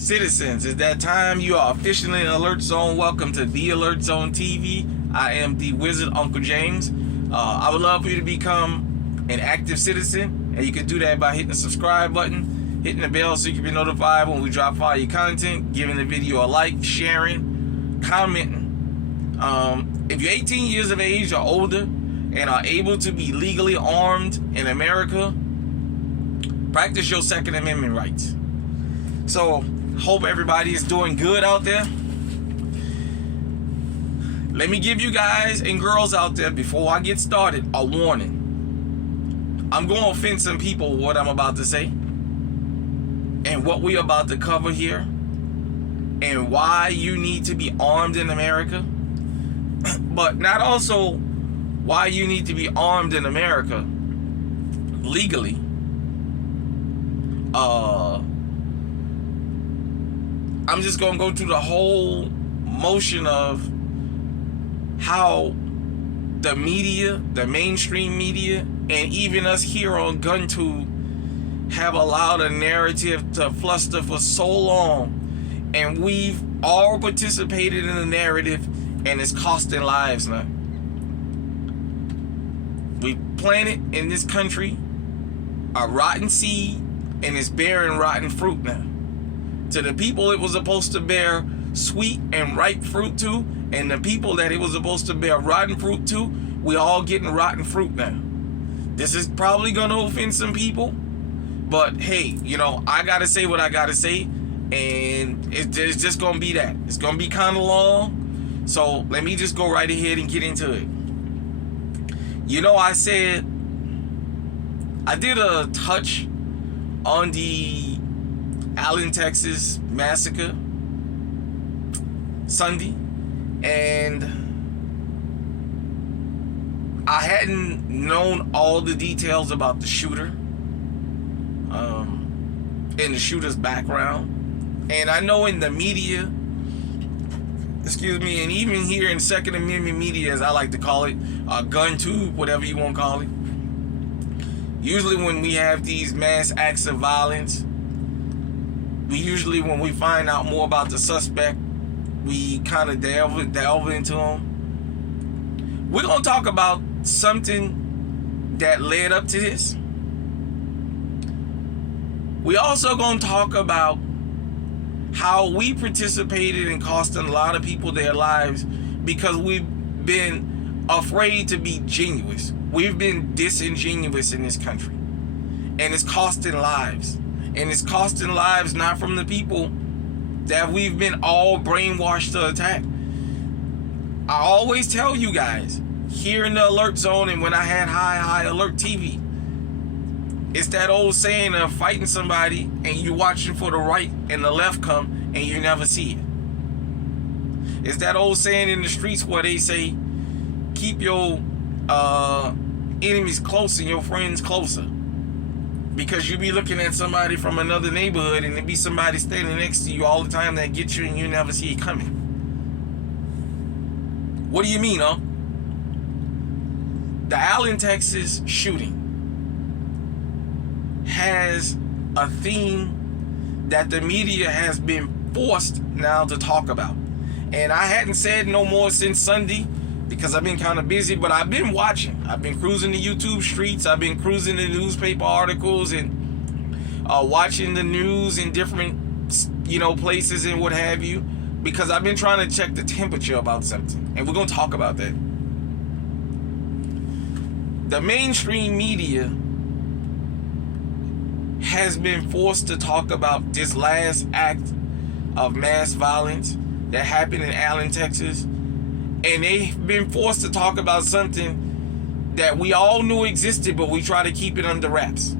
Citizens, it's that time. You are officially in Alert Zone. Welcome to The Alert Zone TV. I am the Wizard, Uncle James. I would love for you to become an active citizen, and you can do that by hitting the subscribe button, hitting the bell so you can be notified when we drop fire content, giving the video a like, sharing, commenting. If you're 18 years of age or older and are able to be legally armed in America, practice your Second Amendment rights. So, hope everybody is doing good out there. Let me give you guys and girls out there, before I get started, a warning. I'm going to offend some people with what I'm about to say, and what we're about to cover here, and why you need to be armed in America. But not also why you need to be armed in America legally. I'm just going to go through the whole motion of how the media, the mainstream media, and even us here on GunTube have allowed a narrative to fluster for so long. And we've all participated in the narrative, and it's costing lives now. We planted in this country a rotten seed, and it's bearing rotten fruit now. To the people it was supposed to bear sweet and ripe fruit to, and the people that it was supposed to bear rotten fruit to, we all getting rotten fruit now. This is probably going to offend some people, but hey, you know, I got to say what I got to say, and it's just going to be that. It's going to be kind of long, so let me just go right ahead and get into it. You know, I did a touch on the Allen, Texas massacre Sunday, and I hadn't known all the details about the shooter and the shooter's background. And I know in the media, excuse me, and even here in Second Amendment media, as I like to call it, GunTube, whatever you want to call it, usually when we have these mass acts of violence, when we find out more about the suspect, we kind of delve into them. We're going to talk about something that led up to this. We also going to talk about how we participated in costing a lot of people their lives because we've been afraid to be genuine. We've been disingenuous in this country, and it's costing lives. And it's costing lives not from the people that we've been all brainwashed to attack. I always tell you guys, here in the Alert Zone and when I had High Alert TV, it's that old saying of fighting somebody and you watching for the right and the left come and you never see it. It's that old saying in the streets where they say, keep your enemies close and your friends closer. Because you be looking at somebody from another neighborhood and there be somebody standing next to you all the time that gets you and you never see it coming. What do you mean, huh? The Allen, Texas shooting has a theme that the media has been forced now to talk about. And I hadn't said no more since Sunday because I've been kind of busy, but I've been watching. I've been cruising the YouTube streets. I've been cruising the newspaper articles and watching the news in different, places and what have you, because I've been trying to check the temperature about something. And we're going to talk about that. The mainstream media has been forced to talk about this last act of mass violence that happened in Allen, Texas. And they've been forced to talk about something that we all knew existed, but we try to keep it under wraps.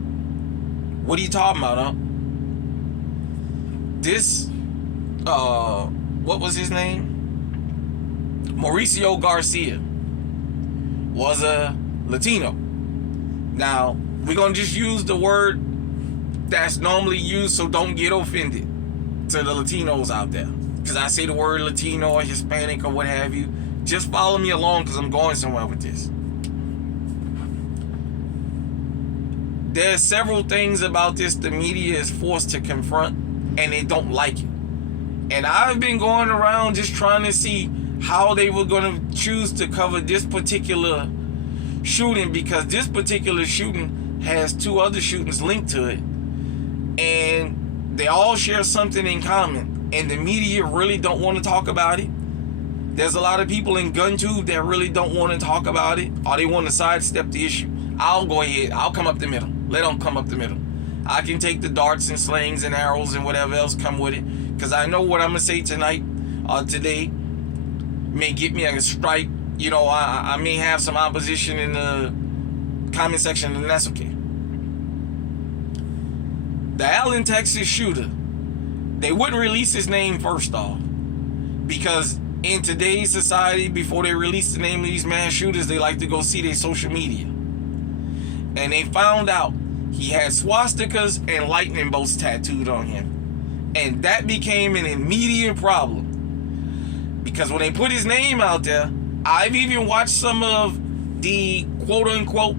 What are you talking about, huh? This, what was his name? Mauricio Garcia was a Latino. Now, we're going to just use the word that's normally used, so don't get offended to the Latinos out there. Because I say the word Latino or Hispanic or what have you. Just follow me along because I'm going somewhere with this. There's several things about this the media is forced to confront, and they don't like it. And I've been going around just trying to see how they were going to choose to cover this particular shooting, because this particular shooting has 2 other shootings linked to it. And they all share something in common. And the media really don't want to talk about it. There's a lot of people in GunTube that really don't want to talk about it, or they want to sidestep the issue. I'll go ahead. I'll come up the middle. Let them come up the middle. I can take the darts and slings and arrows and whatever else come with it, because I know what I'm going to say tonight, today, may get me a strike. You know, I may have some opposition in the comment section, and that's okay. The Allen, Texas shooter, they wouldn't release his name first off, because in today's society, before they release the name of these mass shooters, they like to go see their social media. And they found out he had swastikas and lightning bolts tattooed on him. And that became an immediate problem. Because when they put his name out there, I've even watched some of the quote-unquote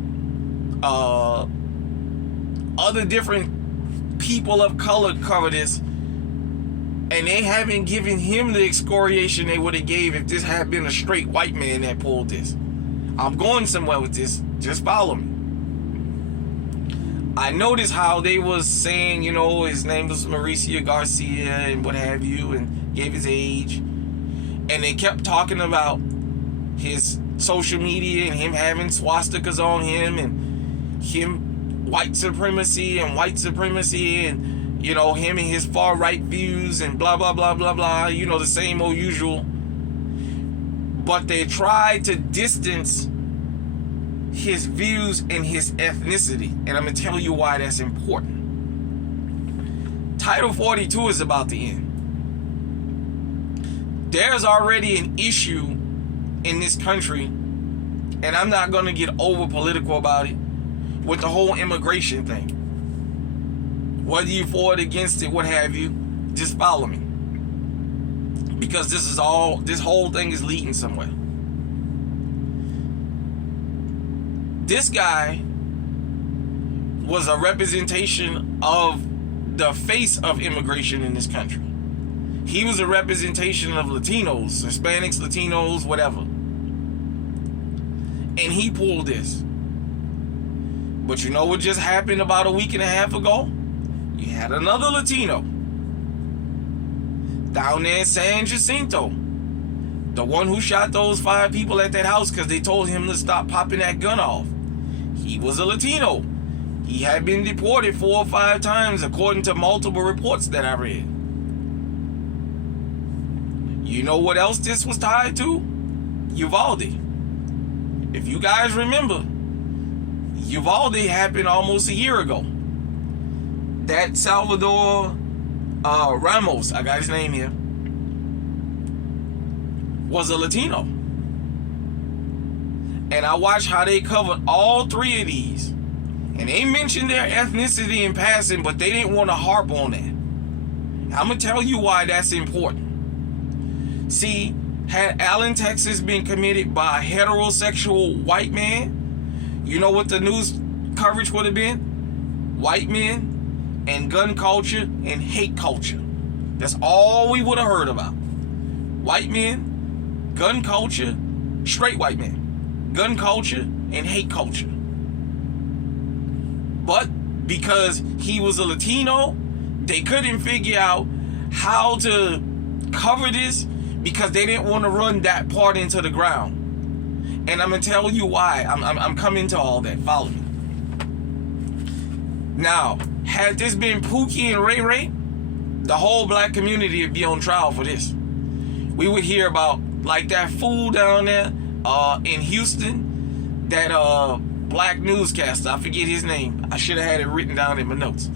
other different people of color cover this, and they haven't given him the excoriation they would have gave if this had been a straight white man that pulled this. I'm going somewhere with this. Just follow me. I noticed how they was saying, you know, his name was Mauricio Garcia and what have you, and gave his age. And they kept talking about his social media and him having swastikas on him and him white supremacy and, you know, him and his far right views and blah, blah, blah, blah, blah. You know, the same old usual. But they tried to distance his views and his ethnicity. And I'm going to tell you why that's important. Title 42 is about to end. There's already an issue in this country, and I'm not going to get over political about it, with the whole immigration thing. Whether you for it, against it, what have you, just follow me. Because this whole thing is leading somewhere. This guy was a representation of the face of immigration in this country. He was a representation of Latinos, Hispanics, Latinos, whatever. And he pulled this. But you know what just happened about a week and a half ago? You had another Latino down there in San Jacinto. The one who shot those 5 people at that house because they told him to stop popping that gun off. He was a Latino. He had been deported 4 or 5 times according to multiple reports that I read. You know what else this was tied to? Uvalde. If you guys remember, Uvalde happened almost a year ago. That Salvador Ramos, I got his name here, was a Latino. And I watched how they covered all 3 of these. And they mentioned their ethnicity in passing, but they didn't want to harp on that. I'm going to tell you why that's important. See, had Allen, Texas been committed by a heterosexual white man, you know what the news coverage would have been? White men and gun culture and hate culture. That's all we would have heard about. White men, gun culture, straight white men. Gun culture and hate culture. But because he was a Latino, they couldn't figure out how to cover this because they didn't want to run that part into the ground. And I'm going to tell you why. I'm coming to all that. Follow me. Now, had this been Pookie and Ray Ray, the whole black community would be on trial for this. We would hear about, like, that fool down there in Houston, that black newscaster, I forget his name. I should have had it written down in my notes.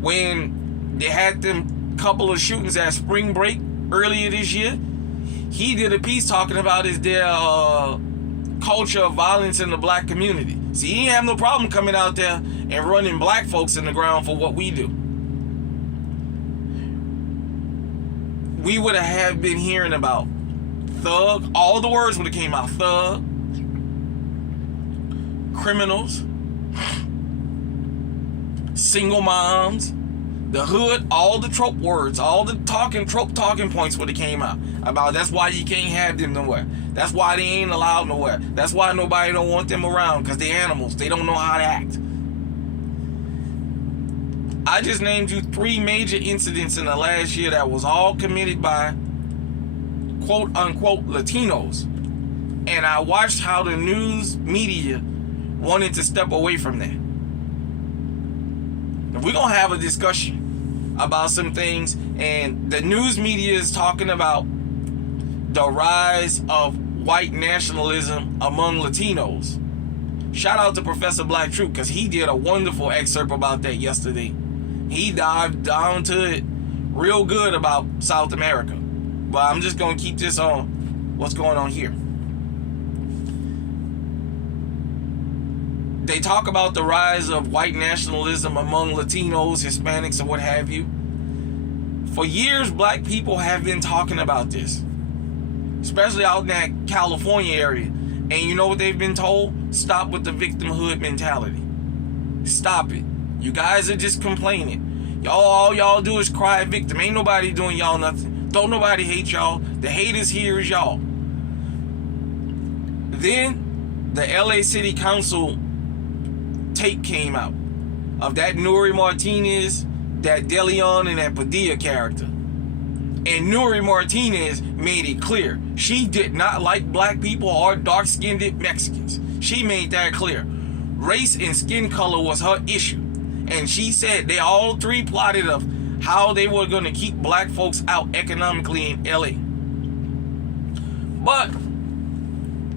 When they had them couple of shootings at spring break earlier this year, he did a piece talking about their culture of violence in the black community. See, he didn't have no problem coming out there and running black folks in the ground for what we do. We would have been hearing about thug, all the words would have came out: thug, criminals, single moms, The hood, all the trope words, all the trope talking points would have came out about that's why you can't have them nowhere. That's why they ain't allowed nowhere. That's why nobody don't want them around, because they're animals. They don't know how to act. I just named you 3 major incidents in the last year that was all committed by quote unquote Latinos. And I watched how the news media wanted to step away from that. We're going to have a discussion about some things, and the news media is talking about the rise of white nationalism among Latinos. Shout out to Professor Black Truth, because he did a wonderful excerpt about that yesterday. He dived down to it real good about South America. But I'm just going to keep this on what's going on here. They talk about the rise of white nationalism among Latinos, Hispanics, and what have you. For years, black people have been talking about this, especially out in that California area. And you know what they've been told? Stop with the victimhood mentality. Stop it. You guys are just complaining. All y'all do is cry victim. Ain't nobody doing y'all nothing. Don't nobody hate y'all. The haters here is y'all. Then the LA City Council tape came out of that Nuri Martinez, that DeLeon, and that Padilla character. And Nuri Martinez made it clear she did not like black people or dark-skinned Mexicans. She made that clear. Race and skin color was her issue. And she said they all 3 plotted of how they were going to keep black folks out economically in LA. But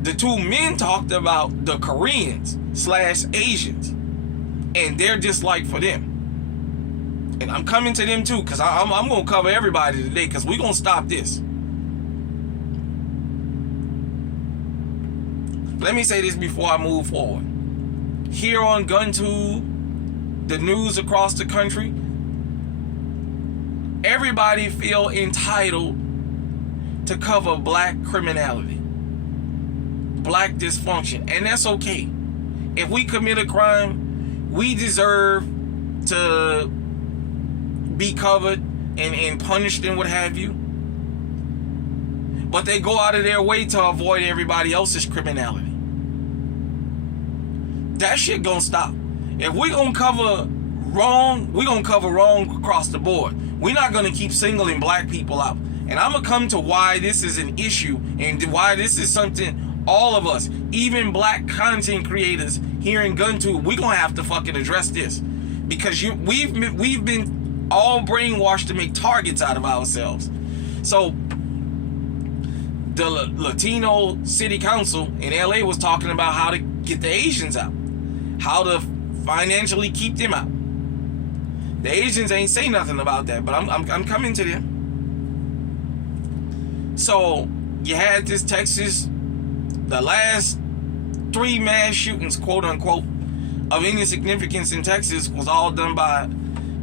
the 2 men talked about the Koreans/Asians and their dislike for them. And I'm coming to them too, because I'm going to cover everybody today, because we're going to stop this. Let me say this before I move forward. Here on GunTube, the news across the country, everybody feel entitled to cover black criminality, black dysfunction, and that's okay. If we commit a crime, we deserve to be covered and punished and what have you. But they go out of their way to avoid everybody else's criminality. That shit gonna stop. If we gonna cover wrong, we gonna cover wrong across the board. We're not gonna keep singling black people out. And I'm gonna come to why this is an issue and why this is something all of us, even black content creators here in GunTube, we're gonna have to fucking address this. Because we've been all brainwashed to make targets out of ourselves. So the Latino City Council in LA was talking about how to get the Asians out, how to financially keep them out. The Asians ain't say nothing about that, but I'm coming to them. So you had this Texas, the last 3 mass shootings, quote unquote, of any significance in Texas was all done by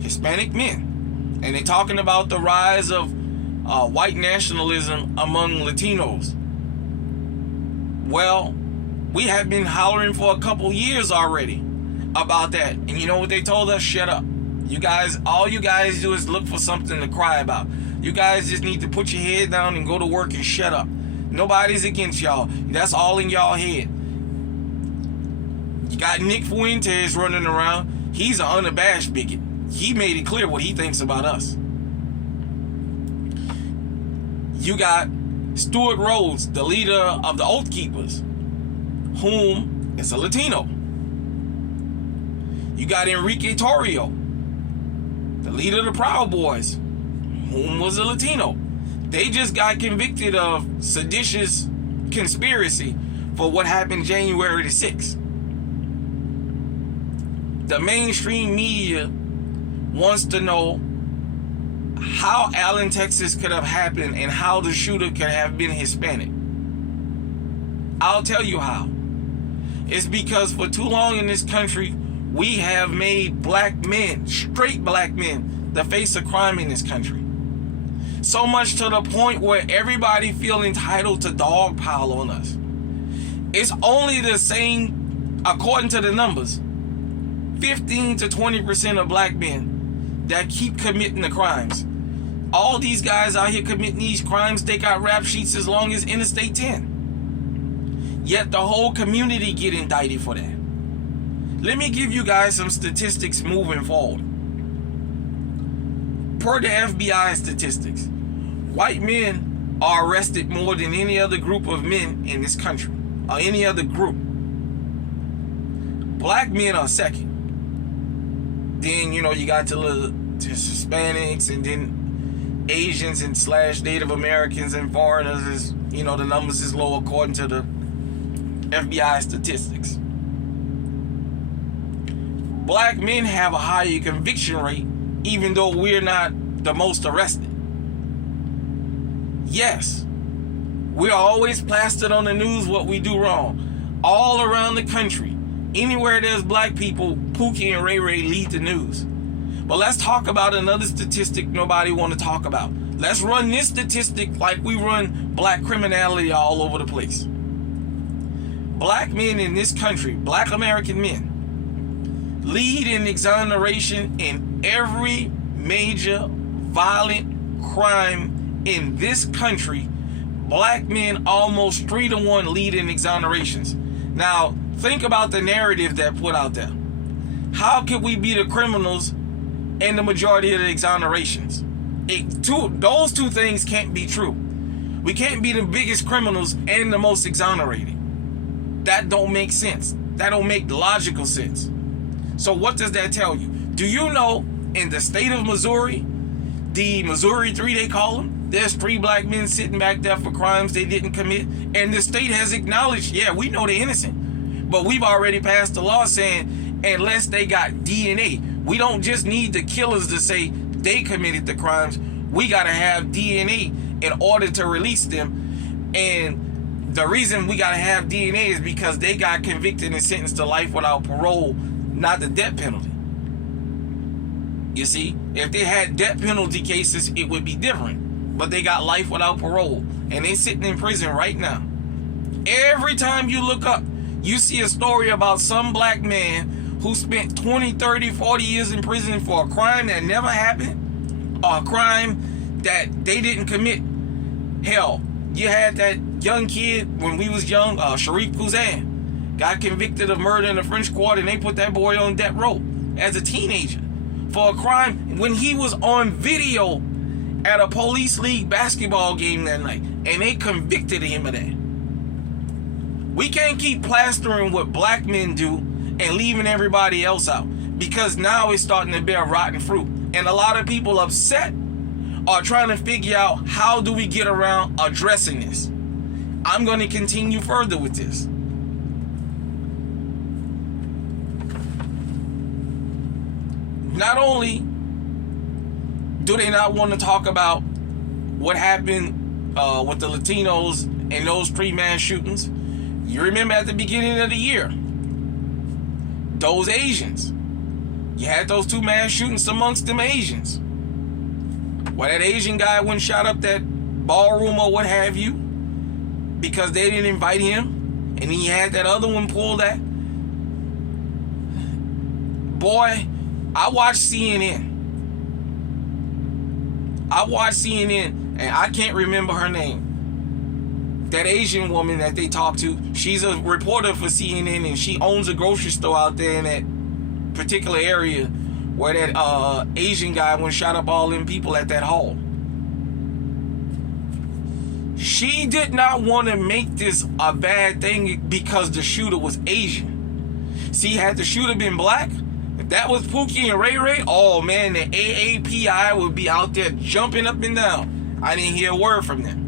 Hispanic men. And they're talking about the rise of white nationalism among Latinos. Well, we have been hollering for a couple years already about that. And you know what they told us? Shut up. You guys, all you guys do is look for something to cry about. You guys just need to put your head down and go to work and shut up. Nobody's against y'all. That's all in y'all head. You got Nick Fuentes running around. He's an unabashed bigot. He made it clear what he thinks about us. You got Stuart Rhodes, the leader of the Oath Keepers, whom is a Latino. You got Enrique Torrio, the leader of the Proud Boys, whom was a Latino. They just got convicted of seditious conspiracy for what happened January the 6th. The mainstream media wants to know how Allen, Texas could have happened and how the shooter could have been Hispanic. I'll tell you how. It's because for too long in this country, we have made black men, straight black men, the face of crime in this country. So much to the point where everybody feel entitled to dogpile on us. It's only the same, according to the numbers, 15 to 20% of black men that keep committing the crimes. All these guys out here committing these crimes, they got rap sheets as long as Interstate 10. Yet the whole community get indicted for that. Let me give you guys some statistics moving forward. Per the FBI statistics, white men are arrested more than any other group of men in this country, or any other group. Black men are second. Then, you got to Hispanics, and then Asians and / Native Americans and foreigners is, the numbers is low according to the FBI statistics. Black men have a higher conviction rate, even though we're not the most arrested. Yes, we're always plastered on the news what we do wrong. All around the country, anywhere there's black people, Pookie and Ray Ray lead the news. But let's talk about another statistic nobody want to talk about. Let's run this statistic like we run black criminality all over the place. Black men in this country, black American men, lead in exoneration in every major violent crime in this country. Black men almost 3-to-1 lead in exonerations. Now, think about the narrative that put out there. How could we be the criminals and the majority of the exonerations? Those two things can't be true. We can't be the biggest criminals and the most exonerated. That don't make sense. That don't make logical sense. So what does that tell you? Do you know in the state of Missouri, the Missouri 3 they call them, there's 3 black men sitting back there for crimes they didn't commit, and the state has acknowledged, yeah, we know they're innocent, but we've already passed a law saying unless they got DNA, we don't just need the killers to say they committed the crimes, we gotta have DNA in order to release them. And the reason we gotta have DNA is because they got convicted and sentenced to life without parole, not the death penalty. You see, if they had death penalty cases, it would be different. But they got life without parole, and they sitting in prison right now. Every time you look up, you see a story about some black man who spent 20, 30, 40 years in prison for a crime that never happened, or a crime that they didn't commit. Hell, you had that young kid when we was young, Sharif Kuzan, got convicted of murder in the French Quarter, and they put that boy on death row as a teenager for a crime when he was on video at a police league basketball game that night, and they convicted him of that. We can't keep plastering what black men do and leaving everybody else out, because now it's starting to bear rotten fruit, and a lot of people upset are trying to figure out how do we get around addressing this. I'm going to continue further with this. Not only do they not want to talk about what happened with the Latinos and those 3 mass shootings, you remember at the beginning of the year, those Asians, you had those 2 mass shootings amongst them Asians, where that Asian guy went and shot up that ballroom or what have you because they didn't invite him, and he had that other one pull that. Boy, I watched CNN, and I can't remember her name. That Asian woman that they talked to, she's a reporter for CNN, and she owns a grocery store out there in that particular area where that Asian guy went and shot up all them people at that hall. She did not want to make this a bad thing because the shooter was Asian. See, had the shooter been black, if that was Pookie and Ray Ray, oh man, the AAPI would be out there jumping up and down. I didn't hear a word from them.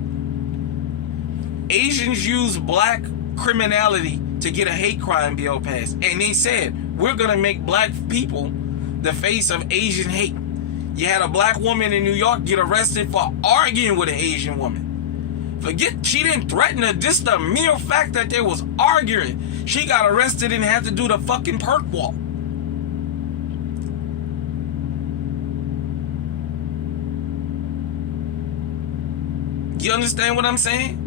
Asians use black criminality to get a hate crime bill passed. And they said, we're going to make black people the face of Asian hate. You had a black woman in New York get arrested for arguing with an Asian woman. Forget she didn't threaten her, just the mere fact that they was arguing. She got arrested and had to do the fucking perk walk. You understand what I'm saying?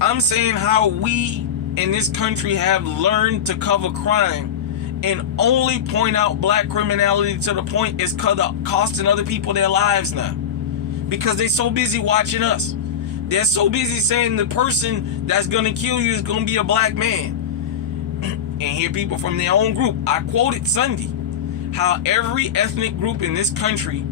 I'm saying how we in this country have learned to cover crime and only point out black criminality to the point it's costing other people their lives now. Because they're so busy watching us. They're so busy saying the person that's going to kill you is going to be a black man. And hear people from their own group. I quoted Sunday how every ethnic group in this country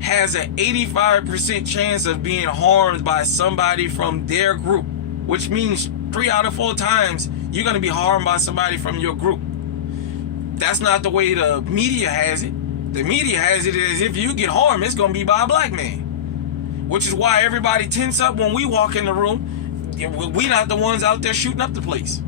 has an 85% chance of being harmed by somebody from their group, which means 3 out of 4 times you're going to be harmed by somebody from your group. That's not the way the media has it. The media has it as if you get harmed, it's going to be by a black man. Which is why everybody tense up when we walk in the room. We not the ones out there shooting up the place.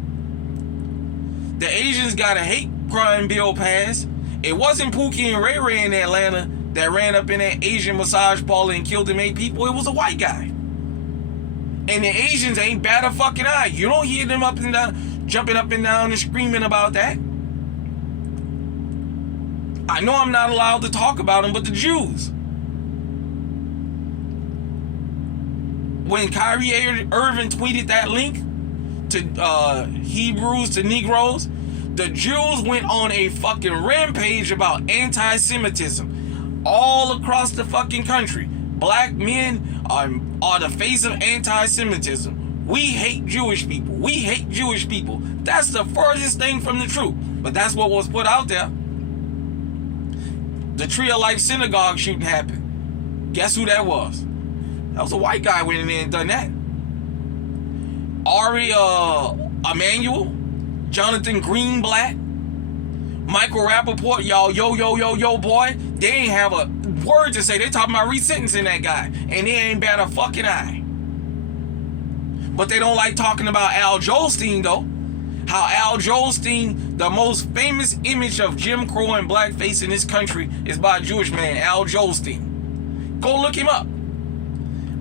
The Asians got a hate crime bill passed. It wasn't Pookie and Ray Ray in Atlanta that ran up in that Asian massage parlor and killed them 8 people. It was a white guy. And the Asians ain't bat a fucking eye. You don't hear them up and down, jumping up and down and screaming about that. I know I'm not allowed to talk about them, but the Jews. When Kyrie Irving tweeted that link to Hebrews to Negroes, the Jews went on a fucking rampage about anti-Semitism all across the fucking country. Black men are the face of anti-Semitism. We hate Jewish people. We hate Jewish people. That's the furthest thing from the truth. But that's what was put out there. The Tree of Life synagogue shooting happened. Guess who that was? That was a white guy went in there and done that. Ari Emanuel, Jonathan Greenblatt, Michael Rappaport, y'all, yo, boy, they ain't have a word to say. They talking about resentencing that guy, and they ain't bat a fucking eye. But they don't like talking about Al Jolstein, though. How Al Jolstein, the most famous image of Jim Crow and blackface in this country is by a Jewish man, Al Jolstein. Go look him up.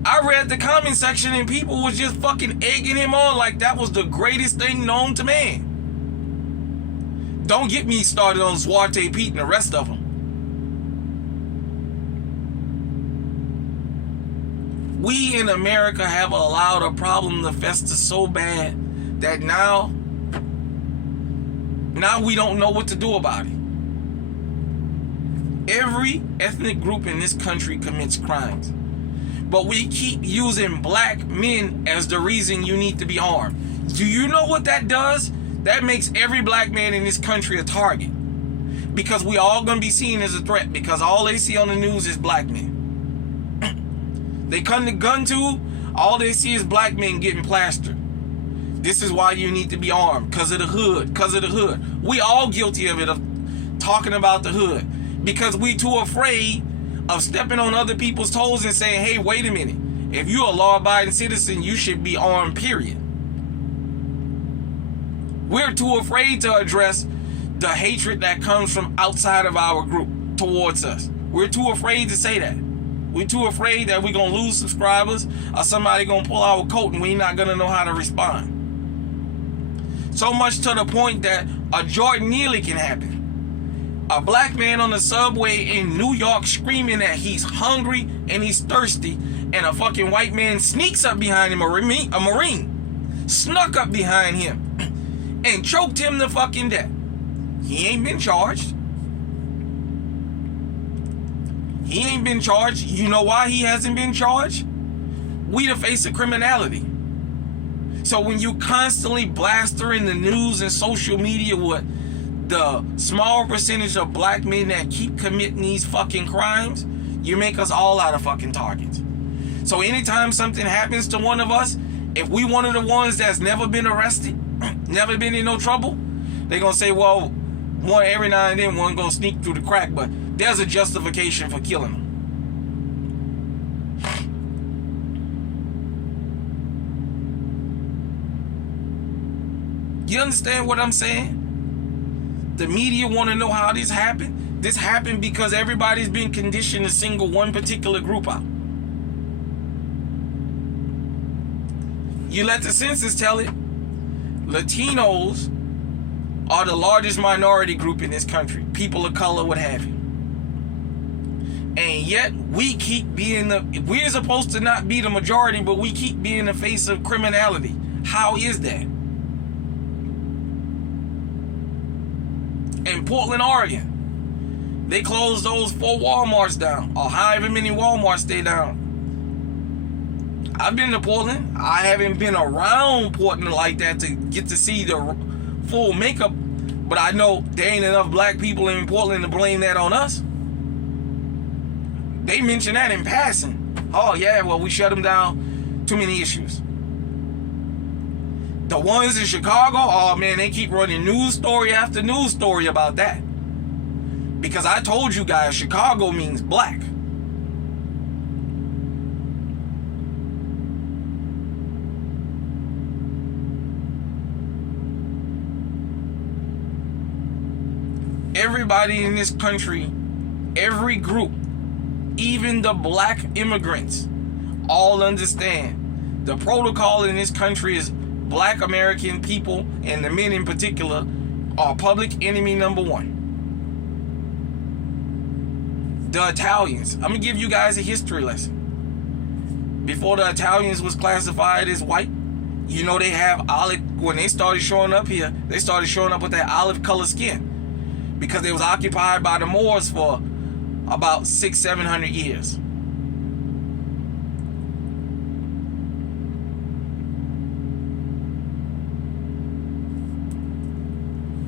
I read the comment section and people was just fucking egging him on like that was the greatest thing known to man. Don't get me started on Zwarte Pete and the rest of them. We in America have allowed a problem to fester so bad that now we don't know what to do about it. Every ethnic group in this country commits crimes. But we keep using black men as the reason you need to be armed. Do you know what that does? That makes every black man in this country a target. Because we all going to be seen as a threat. Because all they see on the news is black men. They come to gun to, all they see is black men getting plastered. This is why you need to be armed. Because of the hood. Because of the hood. We all guilty of it, of talking about the hood. Because we too afraid of stepping on other people's toes and saying, hey, wait a minute. If you're a law-abiding citizen, you should be armed, period. We're too afraid to address the hatred that comes from outside of our group towards us. We're too afraid to say that. We're too afraid that we're going to lose subscribers or somebody going to pull our coat and we're not going to know how to respond. So much to the point that a Jordan Neely can happen. A black man on the subway in New York screaming that he's hungry and he's thirsty, and a fucking white man sneaks up behind him, a Marine, snuck up behind him and choked him to fucking death. He ain't been charged. He ain't been charged. You know why he hasn't been charged? We the face of criminality. So when you constantly blaster in the news and social media with the small percentage of black men that keep committing these fucking crimes, you make us all out of fucking targets. So anytime something happens to one of us, if we one of the ones that's never been arrested, never been in no trouble, they're gonna say, well, one every now and then one gonna sneak through the crack, but there's a justification for killing them. You understand what I'm saying? The media want to know how this happened. This happened because everybody's been conditioned to single one particular group out. You let the census tell it. Latinos are the largest minority group in this country. People of color, what have you. And yet we keep being we're supposed to not be the majority, but we keep being the face of criminality. How is that? in Portland, Oregon. They closed those 4 Walmarts down, or however many Walmarts stay down. I've been to Portland. I haven't been around Portland like that to get to see the full makeup, but I know there ain't enough black people in Portland to blame that on us. They mention that in passing. Oh yeah, well, we shut them down. Too many issues. The ones in Chicago, oh man, they keep running news story after news story about that. Because I told you guys, Chicago means black. Everybody in this country, every group, even the black immigrants, all understand the protocol in this country is black American people, and the men in particular, are public enemy number one. The Italians. I'm going to give you guys a history lesson. Before the Italians was classified as white, you know they have olive, when they started showing up here, they started showing up with that olive color skin. Because they was occupied by the Moors for about 600-700 years.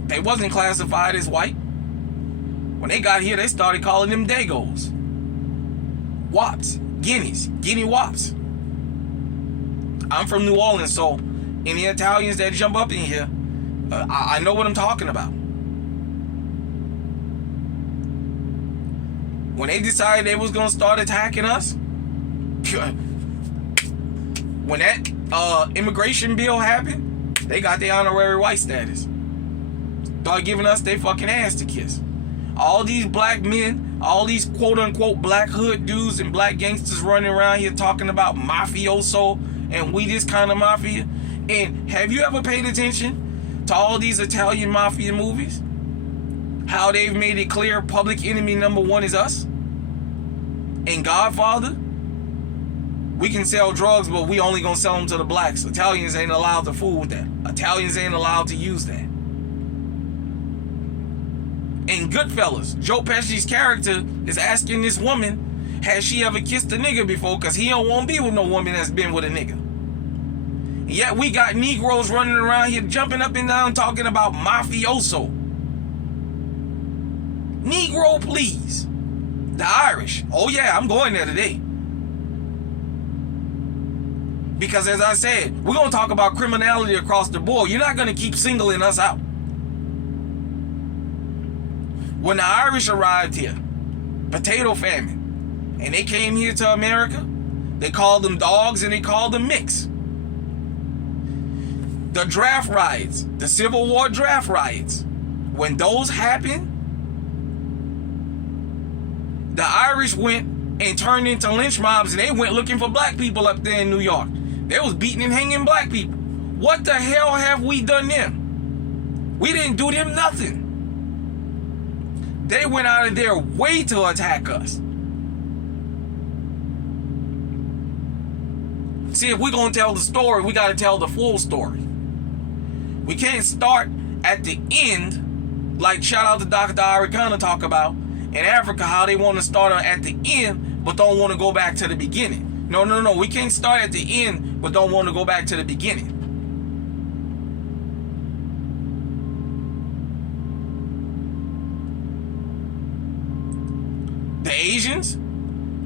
They wasn't classified as white. When they got here, they started calling them Dagos, Wops, Guineas, Guinea Wops. I'm from New Orleans, so any Italians that jump up in here, I know what I'm talking about. When they decided they was gonna start attacking us, when that immigration bill happened, they got their honorary white status. Started giving us their fucking ass to kiss. All these black men, all these quote-unquote black hood dudes and black gangsters running around here talking about mafioso and we this kind of mafia. And have you ever paid attention to all these Italian mafia movies? How they've made it clear public enemy number one is us? And Godfather, we can sell drugs, but we only gonna sell them to the blacks. Italians ain't allowed to fool with that. Italians ain't allowed to use that. In Goodfellas, Joe Pesci's character is asking this woman, has she ever kissed a nigga before? Because he don't want to be with no woman that's been with a nigga. And yet we got Negroes running around here jumping up and down talking about mafioso. Negro, please. The Irish. Oh yeah, I'm going there today. Because as I said, we're going to talk about criminality across the board. You're not going to keep singling us out. When the Irish arrived here, potato famine, and they came here to America, they called them dogs and they called them mix. The draft riots, the Civil War draft riots, when those happened, the Irish went and turned into lynch mobs, and they went looking for black people up there in New York. They was beating and hanging black people. What the hell have we done them? We didn't do them nothing. They went out of their way to attack us. See, if we're going to tell the story, we got to tell the full story. We can't start at the end, like shout out to Dr. Arikana talk about in Africa, how they want to start at the end, but don't want to go back to the beginning. No. We can't start at the end, but don't want to go back to the beginning. The Asians,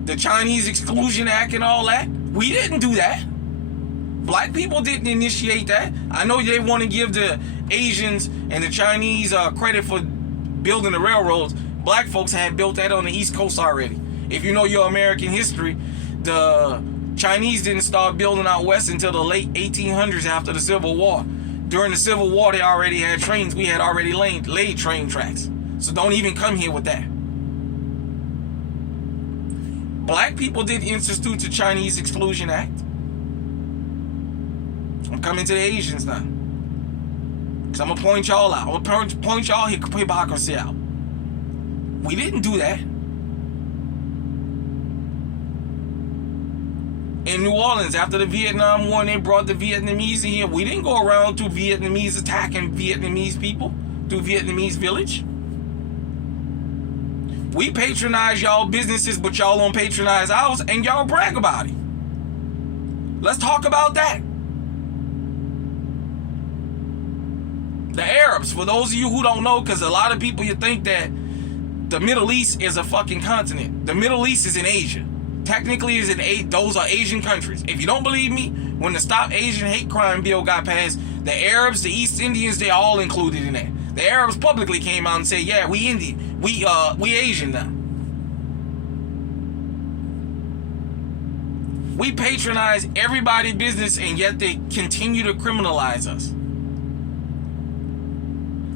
the Chinese Exclusion Act and all that, we didn't do that. Black people didn't initiate that. I know they want to give the Asians and the Chinese credit for building the railroads. Black folks had built that on the East Coast already. If you know your American history, the Chinese didn't start building out west until the late 1800s after the Civil War. During the Civil War, they already had trains. We had already laid train tracks. So don't even come here with that. Black people did institute the Chinese Exclusion Act. I'm coming to the Asians now. Because I'm going to point y'all out. I'm going to point y'all hypocrisy out. We didn't do that. In New Orleans, after the Vietnam War, they brought the Vietnamese in here. We didn't go around to Vietnamese attacking Vietnamese people through Vietnamese village. We patronize y'all businesses, but y'all don't patronize ours, and y'all brag about it. Let's talk about that. The Arabs, for those of you who don't know, because a lot of people, you think that the Middle East is a fucking continent. The Middle East is in Asia. Technically, those are Asian countries. If you don't believe me, when the Stop Asian Hate Crime bill got passed, the Arabs, the East Indians, they all included in that. The Arabs publicly came out and said, yeah, we Indian. We Asian now. We patronize everybody's business, and yet they continue to criminalize us.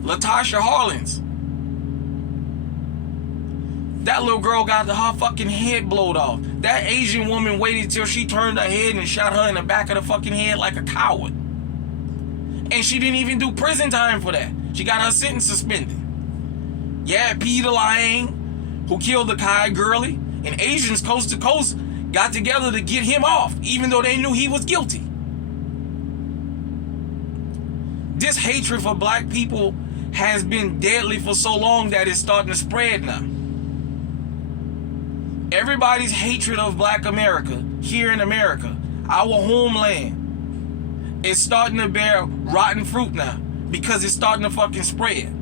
Latasha Harlins. That little girl got her fucking head blowed off. That Asian woman waited till she turned her head and shot her in the back of the fucking head like a coward. And she didn't even do prison time for that. She got her sentence suspended. Yeah, Peter Lang, who killed the Kai Gurley, and Asians coast to coast got together to get him off, even though they knew he was guilty. This hatred for black people has been deadly for so long that it's starting to spread now. Everybody's hatred of black America, here in America, our homeland, is starting to bear rotten fruit now because it's starting to fucking spread.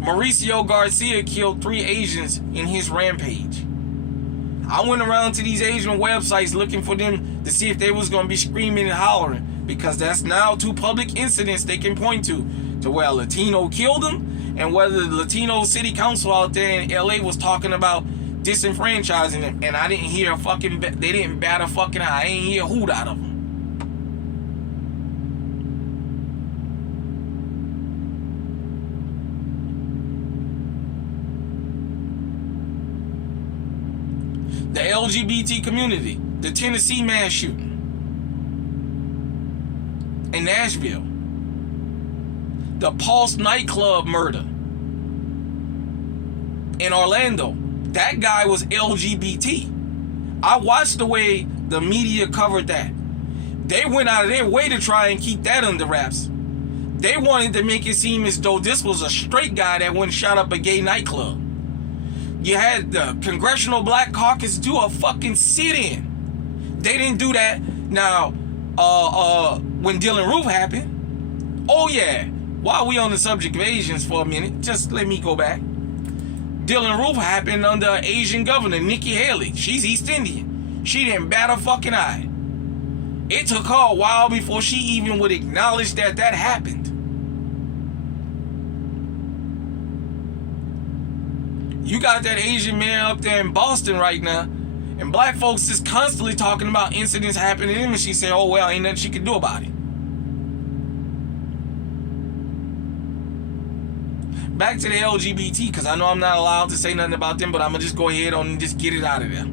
Mauricio Garcia killed 3 Asians in his rampage. I went around to these Asian websites looking for them to see if they was going to be screaming and hollering, because that's now 2 public incidents they can point to where a Latino killed him, and whether the Latino city council out there in LA was talking about disenfranchising them, and I didn't hear they didn't bat a fucking eye. I ain't hear a hoot out of them. The LGBT community, the Tennessee mass shooting in Nashville, the Pulse nightclub murder in Orlando. That guy was LGBT. I watched the way the media covered that. They went out of their way to try and keep that under wraps. They wanted to make it seem as though this was a straight guy that went and shot up a gay nightclub. You had the Congressional Black Caucus do a fucking sit-in. They didn't do that. Now, when Dylan Roof happened, oh yeah, while we on the subject of Asians for a minute, just let me go back. Dylan Roof happened under Asian governor, Nikki Haley. She's East Indian. She didn't bat a fucking eye. It took her a while before she even would acknowledge that that happened. You got that Asian man up there in Boston right now, and black folks is constantly talking about incidents happening to him, and she said, oh well, ain't nothing she can do about it. Back to the LGBT, because I know I'm not allowed to say nothing about them, but I'm going to just go ahead and just get it out of there.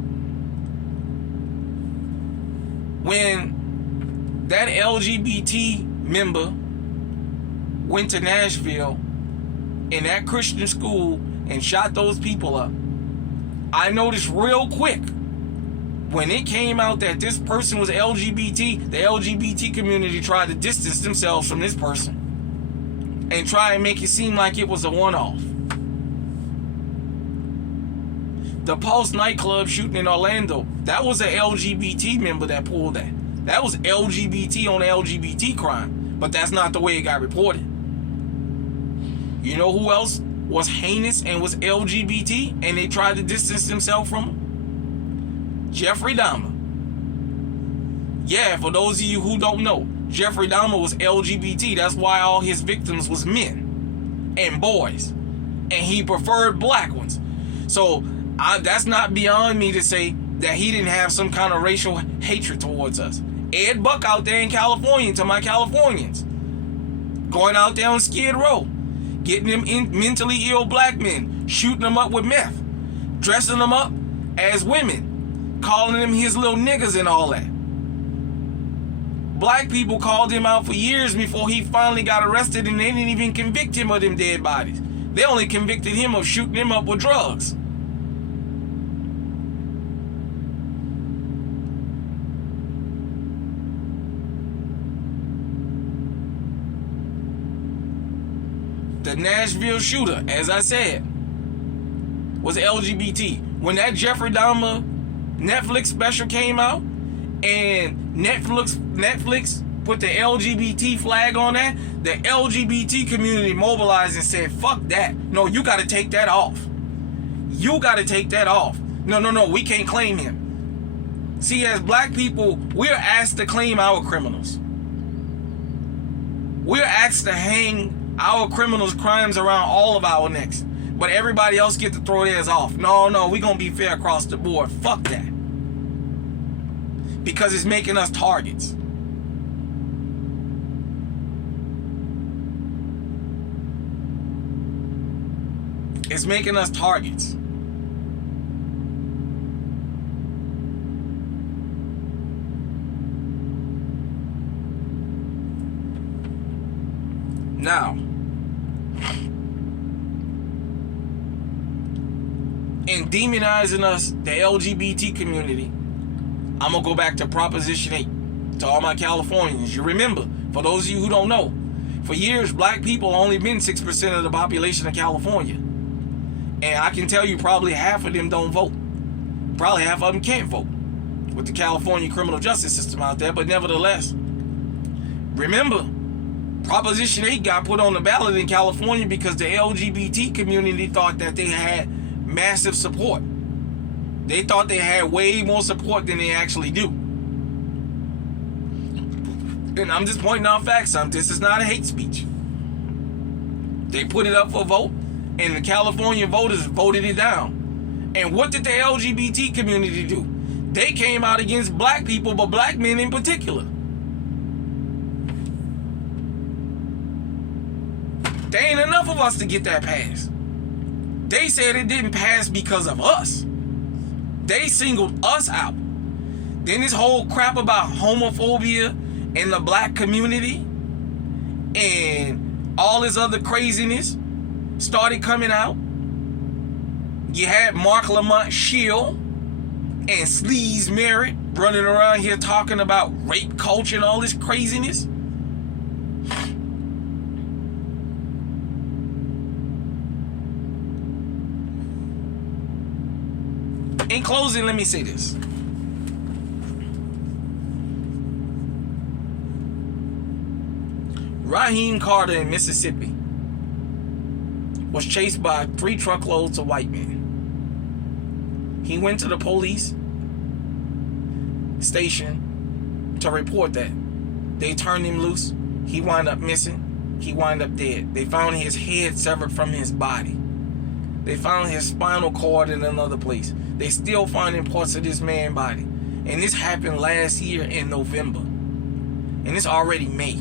When that LGBT member went to Nashville in that Christian school and shot those people up, I noticed real quick when it came out that this person was LGBT, the LGBT community tried to distance themselves from this person and try and make it seem like it was a one-off. The Pulse nightclub shooting in Orlando, that was an LGBT member that pulled that. That was LGBT on LGBT crime, but that's not the way it got reported. You know who else was heinous and was LGBT and they tried to distance themselves from him? Jeffrey Dahmer. Yeah, for those of you who don't know, Jeffrey Dahmer was LGBT. That's why all his victims was men and boys, and he preferred black ones. So that's not beyond me to say that he didn't have some kind of racial hatred towards us. Ed Buck out there in California, to my Californians, going out there on Skid Row, getting them mentally ill black men, shooting them up with meth, dressing them up as women, calling them his little niggas and all that. Black people called him out for years before he finally got arrested, and they didn't even convict him of them dead bodies. They only convicted him of shooting him up with drugs. The Nashville shooter, as I said, was LGBT. When that Jeffrey Dahmer Netflix special came out, and Netflix put the LGBT flag on that, the LGBT community mobilized and said, fuck that. No, you got to take that off. You got to take that off. No, we can't claim him. See, as black people, we're asked to claim our criminals. We're asked to hang our criminals' crimes around all of our necks. But everybody else get to throw theirs off. No, we're going to be fair across the board. Fuck that. Because it's making us targets. It's making us targets. Now, in demonizing us, the LGBT community, I'm going to go back to Proposition 8. To all my Californians, you remember, for those of you who don't know, for years, black people only been 6% of the population of California. And I can tell you probably half of them don't vote. Probably half of them can't vote with the California criminal justice system out there. But nevertheless, remember, Proposition 8 got put on the ballot in California because the LGBT community thought that they had massive support. They thought they had way more support than they actually do. And I'm just pointing out facts. This is not a hate speech. They put it up for a vote, and the California voters voted it down. And what did the LGBT community do? They came out against black people, but black men in particular. There ain't enough of us to get that passed. They said it didn't pass because of us. They singled us out. Then this whole crap about homophobia in the black community and all this other craziness started coming out. You had Mark Lamont Shield and Sleaze Merritt running around here talking about rape culture and all this craziness. In closing, let me say this. Raheem Carter in Mississippi was chased by 3 truckloads of white men. He went to the police station to report that. They turned him loose. He wound up missing. He wound up dead. They found his head severed from his body. They found his spinal cord in another place. They still finding parts of this man's body. And this happened last year in November. And it's already May.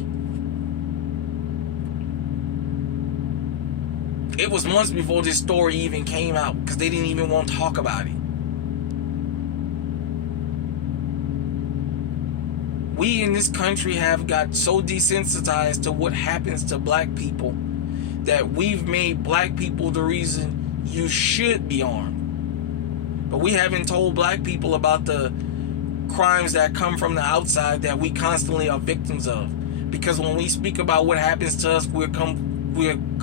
It was months before this story even came out because they didn't even want to talk about it. We in this country have got so desensitized to what happens to black people that we've made black people the reason you should be armed. But we haven't told black people about the crimes that come from the outside that we constantly are victims of. Because when we speak about what happens to us, we're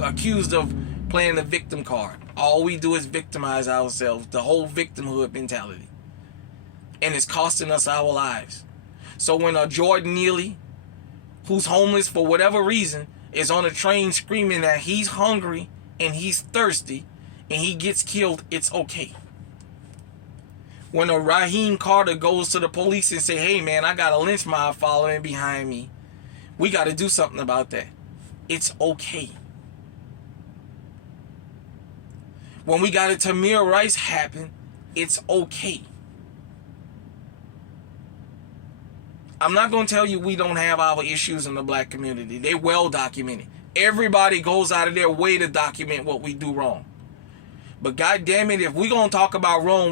accused of playing the victim card. All we do is victimize ourselves, the whole victimhood mentality. And it's costing us our lives. So when a Jordan Neely, who's homeless for whatever reason, is on a train screaming that he's hungry and he's thirsty and he gets killed, it's okay. When a Raheem Carter goes to the police and say, hey man, I got a lynch mob following behind me, we got to do something about that. It's okay. When we got a Tamir Rice happen, it's okay. I'm not going to tell you we don't have our issues in the black community. They're well documented. Everybody goes out of their way to document what we do wrong. But God damn it, if we're going to talk about wrong,